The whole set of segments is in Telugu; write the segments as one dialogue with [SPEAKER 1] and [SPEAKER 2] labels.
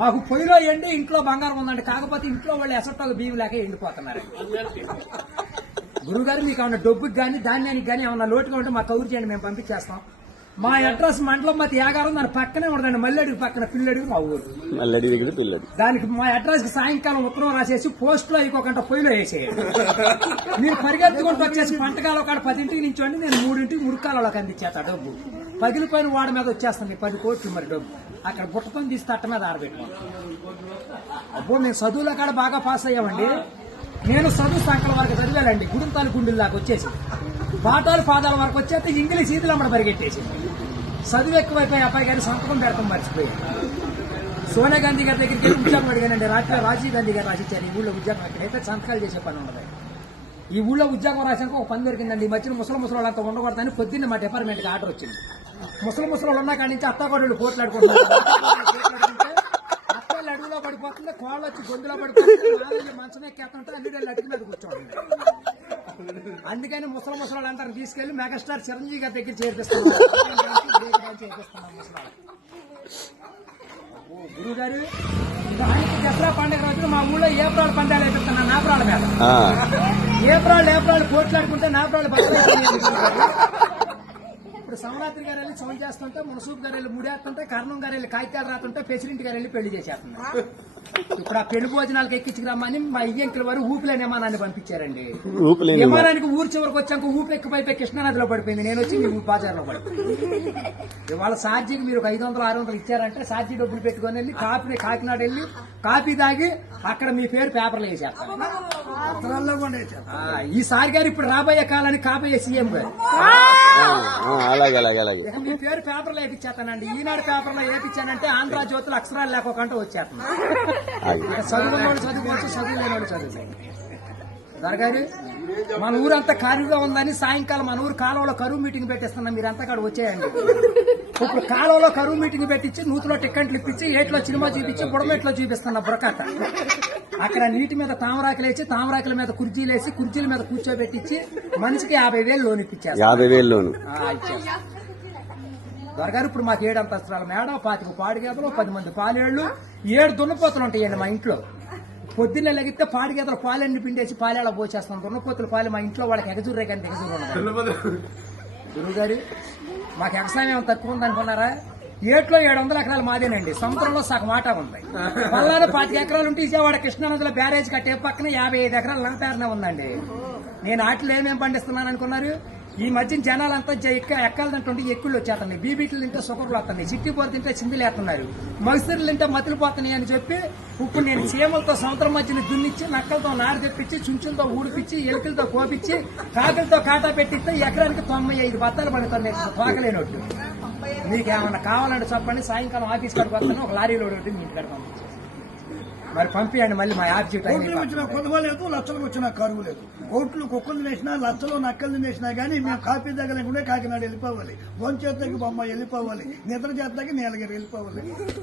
[SPEAKER 1] మాకు పొయ్యిలో ఎండి ఇంట్లో బంగారం ఉందండి. కాకపోతే ఇంట్లో వాళ్ళు ఎసట్టాలు బియ్యం లేక ఎండిపోతున్నారు. గురుగారు మీకు ఏమన్నా డబ్బుకి కానీ ధాన్యానికి కానీ ఏమన్నా లోటుగా ఉంటే మాకు కౌరు చేయండి మేము పంపించేస్తాం. మా అడ్రస్ మండలం మతి యాగారం దాని పక్కనే ఉండదండి. మల్లెడికి పక్కన పిల్లడికి మా ఊరు.
[SPEAKER 2] మల్లడి దగ్గర పిల్లడి
[SPEAKER 1] దానికి మా అడ్రస్కి సాయంకాలం ఉత్తరం రాసేసి పోస్ట్లో ఇంకొకంట పొయ్యిలో వేసేయండి. మీరు పరిగెత్తుకుంటూ వచ్చేసి పంటకాలం కాడ పదింటికి నించోండి. నేను మూడింటికి మురుకాలలోకి అందించేస్తా డబ్బు. పగిలిపోయిన వాడి మీద వచ్చేస్తుంది పది కోట్లు మరి డబ్బు. అక్కడ బుట్టకొని తీసి తట్ట మీద ఆరబెట్టుకోండి అబ్బో మేము చదువుల కాడ బాగా పాస్ అయ్యామండి. నేను చదువు సంకల వరకు చదివానండి. గుడింతాలు గుండెల దాకా వచ్చేసి పాఠాలు పాదాల వరకు వచ్చేస్తే ఇంగ్లీష్ ఈతలు అమ్మడ పరిగెట్టేసి చదువు ఎక్కువైపోయి అబ్బాయి గారి సంతకం పెడతాం మర్చిపోయాను. సోనియా గాంధీ గారి దగ్గరికి వెళ్ళి ఉద్యోగం అడిగానండి. రాత్రి రాజీవ్ గాంధీ గారు రాసిచ్చారు. ఈ ఊళ్ళో ఉద్యోగం ఎక్కడైతే సంతకాలు చేసే పని ఉండదు. ఈ ఊళ్ళో ఉద్యోగం రాసాక ఒక పని దొరికిందండి. ఈ మధ్యన ముసలి ముసలి వాళ్ళంతా ఉండకూడదని పొద్దున్న మా డిపార్ట్మెంట్కి ఆర్డర్ వచ్చింది. ముసలి ముసలి ఉన్న కాడి నుంచి అత్తాకోడళ్ళు పోట్లాడుకుంటున్నారు. అత్తాళ్ళు అడుగులో పడిపోతుంది కోళ్ళు వచ్చి గొంతులో పడిపోతుంది నాలుగు మంచం ఎక్కేస్తుంటే అన్ని అడుగు మీద కూర్చోండి అందుకని ముసలి ముసలి వాళ్ళందరిని తీసుకెళ్ళి మెగాస్టార్ చిరంజీవి గారి దగ్గర చేర్పిస్తున్నాం. చేర్పిస్తున్నాం ముసలి గురువు గారు దానికి దసరా పండుగ రోజున మా ఊళ్ళో ఏప్రాల్ పందాలు వేపిస్తున్నా నాపరాల మీద. ఏప్రాల్ ఏప్రాల్ పోట్లాడుకుంటే నాపరాలు ఇప్పుడు సమరాత్రి గారు వెళ్ళి సౌండ్ చేస్తుంటే మునసూప్ గారు వెళ్ళి ముడేస్తుంటే కర్ణం గారు వెళ్ళి కాగితాలు రాతుంటే ప్రెసిడెంట్ గారు వెళ్ళి పెళ్ళి చేసేస్తున్నారు. ఇప్పుడు ఆ పెళ్ళి భోజనాలకు ఎక్కించుకురమ్మని మా ఇయ్యంకుల వారు ఊపిలేని విమానాన్ని పంపించారండి.
[SPEAKER 2] ఊపిలేని.
[SPEAKER 1] విమానానికి ఊరు చివరికి వచ్చాక ఊపి ఎక్కిపోయి కృష్ణానదిలో పడిపోయింది. నేను వచ్చి మీ బజార్లో పడిపోయింది ఇవాళ సార్జీకి మీరు ఒక ఐదు వందలు ఆరు వందలు ఇచ్చారంటే సార్జీ డబ్బులు పెట్టుకొని వెళ్ళి కాఫీ కాకినాడ వెళ్ళి కాఫీ తాగి అక్కడ మీ పేరు పేపర్లో ఆ, ఈసారి గారు ఇప్పుడు రాబోయే కాలానికి కాబోయే సీఎం గారు.
[SPEAKER 2] అలాగే అలాగే అలాగే.
[SPEAKER 1] ఇక మీ పేరు పేపర్లో వేపించేస్తానండి ఈనాడు పేపర్లో వేపించానంటే ఆంధ్ర జ్యోతులు అక్షరాలు లేకోకుండా వచ్చేస్తాను చదువుకున్నోడు చదువుకోవచ్చు చదువు లేనివాడు చదువు దొరగారు మన ఊరంతా ఖాళీగా ఉందని సాయంకాలం మన ఊరు కాలువలో కరువు మీటింగ్ పెట్టిస్తున్నాం మీరంతా కాడ వచ్చేయండి. ఇప్పుడు కాలువలో కరువు మీటింగ్ పెట్టించి నూతిలో టిక్కెట్లు ఇప్పించి ఏట్లో సినిమా చూపించి బుడమేట్లో చూపిస్తున్న బురకట్ట అక్కడ నీటి మీద తామరాకులు వేసి తామరాకుల మీద కుర్చీలు వేసి కుర్చీల మీద కూర్చోబెట్టించి మనిషికి యాభై వేలు లోన్ ఇప్పించారు
[SPEAKER 2] యాభై వేల్లోను
[SPEAKER 1] దొరగారు ఇప్పుడు మాకు ఏడు అంతస్తుల మేడ పాతిక పాడి గేదలు పది మంది పాలేళ్ళు ఏడు దున్నపోతులు ఉంటాయండి మా ఇంట్లో. పొద్దున్న లెగితే పాడి గేదలు పాలన్నీ పిండేసి పాలేళ్ళ పోసేస్తాం. దున్నపోతుల పాలు మా ఇంట్లో వాళ్ళకి ఎగజూరే కానీ ఎగజూరు ఉండదు. గురువు గారు మాకు వ్యవసాయం ఏమైనా తక్కువ ఉందనుకున్నారా ఏట్లో ఏడు వందల ఎకరాలు మాదేనండి. సముద్రంలో సగం ఆటా ఉంది. పల్లాలో పాతిక ఎకరాలు ఉంటే విజయవాడ కృష్ణానదిలో బ్యారేజ్ కట్టే పక్కన యాభై ఐదు ఎకరాలు నా పేరునే ఉందండి. నేను ఆటలు ఏమేమి పండిస్తున్నాను అనుకున్నారు? ఈ మధ్య జనాలంతా జ- ఎక్క ఎక్కాలు తింటుంటే ఎక్కుళ్ళు వచ్చేస్తున్నాయి. బీబీట్లు తింటే సుకర్లు వస్తున్నాయి చిట్టిపోరు తింటే చిందులు వేస్తున్నారు. మగసిరులు తింటే మతులు పోతున్నాయి అని చెప్పి ఇప్పుడు నేను చీమలతో సముద్రం మధ్యన దున్నిచ్చి నక్కలతో నాడు తెప్పించి చుంచులతో ఊడిపించి ఎలుకలతో కోపించి కాకులతో కాటా పెట్టిస్తే ఎకరానికి తొంభై ఐదు బత్తాలు పడుతున్నాయి. తోకలేనట్టు మీకు ఏమన్నా కావాలంటే చెప్పండి. సాయంకాలం ఆఫీస్ కాడికి వస్తాను. ఒక లారీలో ఒకటి మీ పంపించేస్తాను. మరి పంపించండి మళ్ళీ మా టైం
[SPEAKER 3] కోట్లు వచ్చిన కొనుగో లేదు లక్షలకు వచ్చిన కరువు లేదు. కోట్లు కుక్కలు వేసినా లక్షలు నక్కలు వేసినా కానీ మేము కాపీ దగ్గర కాకినాడ వెళ్ళిపోవాలి. భోజనం చేతకి బొమ్మ వెళ్ళిపోవాలి. నిద్ర చేతకి నీలగిరి వెళ్ళిపోవాలి.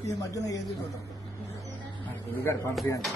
[SPEAKER 3] ఈ మధ్యన ఏది చూడం
[SPEAKER 1] పంపించండి